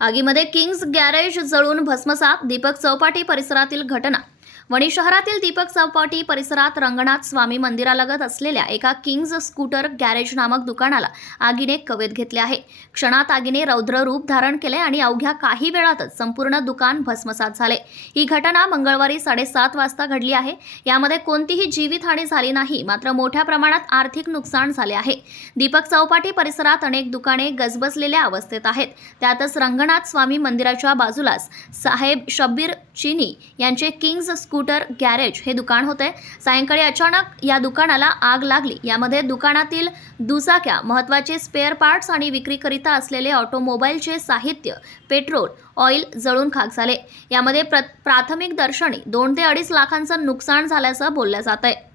आगीमध्ये kings garage जळून भस्मसात दीपक चौपाटी परिसरातील घटना. वणी शहरातील दीपक चौपाटी परिसरात रंगनाथ स्वामी मंदिरालगत असलेल्या एका किंग्ज स्कूटर गॅरेज नामक दुकानाला आगीने कवेत घेतले आहे. क्षणात आगीने रौद्र रूप धारण केले आणि अवघ्या काही वेळातच संपूर्ण दुकान भस्मसात झाले. ही घटना मंगळवारी साडेसात वाजता घडली आहे. यामध्ये कोणतीही जीवितहानी झाली नाही मात्र मोठ्या प्रमाणात आर्थिक नुकसान झाले आहे. दीपक चौपाटी परिसरात अनेक दुकाने गजबजलेल्या अवस्थेत आहेत. त्यातच रंगनाथ स्वामी मंदिराच्या बाजूलाच साहेब शब्बीर चिनी यांचे किंग्ज स्कूटर स्कूटर गॅरेज हे दुकान होते. सायंकाळी अचानक या दुकानाला आग लागली. यामध्ये दुकानातील दुचाक्या महत्त्वाचे स्पेअर पार्ट्स आणि विक्रीकरिता असलेले ऑटोमोबाईलचे साहित्य पेट्रोल ऑइल जळून खाक झाले. यामध्ये प्र प्राथमिक दर्शनी दोन ते अडीच लाखांचं नुकसान झाल्याचं बोललं जात आहे